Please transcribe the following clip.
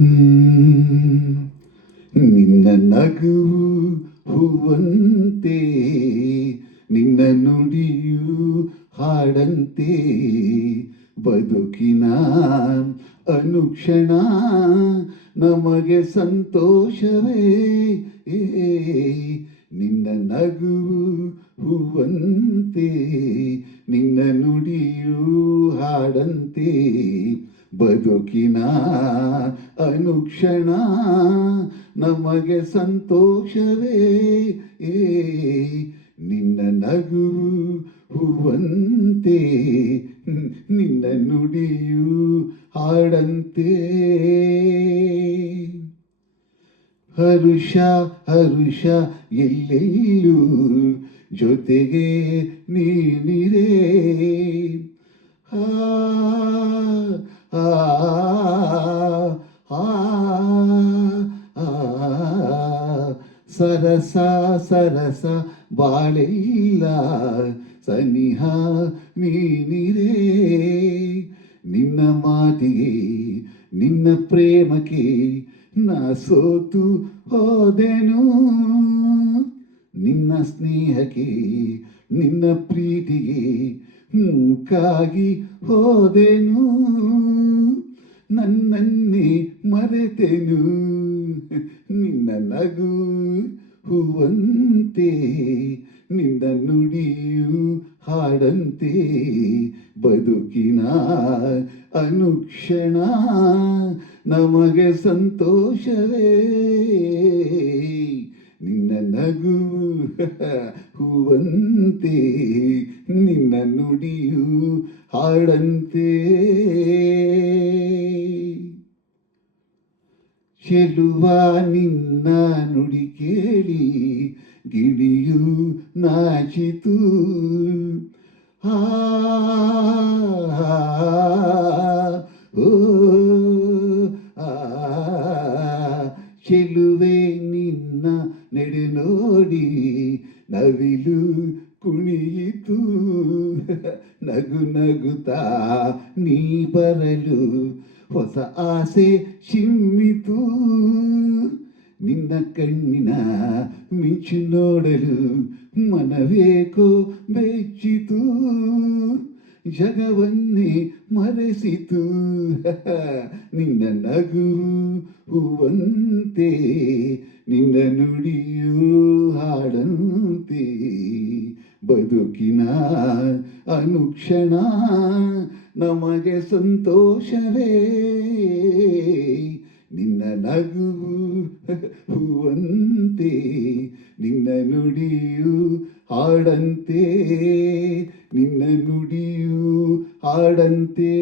ಹ್ಮ್. ನಿನ್ನ ನಗುವು ಹೂವಂತೆ, ನಿನ್ನ ನುಡಿಯು ಹಾಡಂತೆ, ಬದುಕಿನ ಅನುಕ್ಷಣ ನಮಗೆ ಸಂತೋಷವೇ. ನಿನ್ನ ನಗುವು ಹೂವಂತೆ, ನಿನ್ನ ನುಡಿಯು ಹಾಡಂತೆ, ಬದುಕಿನ ಅನುಕ್ಷಣ ನಮಗೆ ಸಂತೋಷವೇ. ನಿನ್ನ ನಗುವು ಹೂವಂತೆ, ನಿನ್ನ ನುಡಿಯು ಹಾಡಂತೆ. ಹರುಷ ಹರುಷ ಎಲ್ಲೆಲ್ಲೂ ಜೊತೆಗೆ ನೀನಿರೇ. ಆ ಸರಸ ಸರಸ ಬಾಳೆಲ್ಲ ಸನಿಹ ನೀನಿರೇ. ನಿನ್ನ ಮಾತಿಗೆ ನಿನ್ನ ಪ್ರೇಮಕ್ಕೆ ನಾ ಸೋತು ಹೋದೆನು, ನಿನ್ನ ಸ್ನೇಹಕ್ಕೆ ನಿನ್ನ ಪ್ರೀತಿಗೆ ಮೂಕಾಗಿ ಹೋದೆನು, ನನ್ನನ್ನೇ ಮರೆತೆನು. ನಿನ್ನ ನಗು ಹೂವಂತೆ, ನಿನ್ನ ನುಡಿಯು ಹಾಡಂತೆ, ಬದುಕಿನ ಅನುಕ್ಷಣ ನಮಗೆ ಸಂತೋಷವೇ. ನಿನ್ನ ನಗು ಹೂವಂತೆ, ನಿನ್ನ ನುಡಿಯು ಹಾಡಂತೆ. ಚೆಲುವ ನಿನ್ನ ನುಡಿ ಕೇಳಿ ಗಿಳಿಯು ನಾಚಿತು. ಚೆಲುವೆ ನಿನ್ನ ನಡೆ ನೋಡಿ ನವಿಲು ಕುಣಿಯಿತು. ನಗು ನಗುತ್ತಾ ನೀ ಬರಲು ಹೊಸ ಆಸೆ ಚಿಮ್ಮಿತು. ನಿನ್ನ ಕಣ್ಣಿನ ಮಿಂಚು ನೋಡಲು ಮನವೇಕೋ ಬೆಚ್ಚಿತು, ಜಗವನ್ನೇ ಮರೆಸಿತು. ನಿನ್ನ ನಗು ಹೂವಂತೆ, ನಿನ್ನ ನುಡಿಯು ಹಾಡಂತೆ, ಬದುಕಿನ ಅನುಕ್ಷಣ ನಮಗೆ ಸಂತೋಷವೇ. ನಿನ್ನ ನಗುವು ಹೂವಂತೆ, ನಿನ್ನ ನುಡಿಯು ಹಾಡಂತೆ, ನಿನ್ನ ನುಡಿಯು ಹಾಡಂತೆ.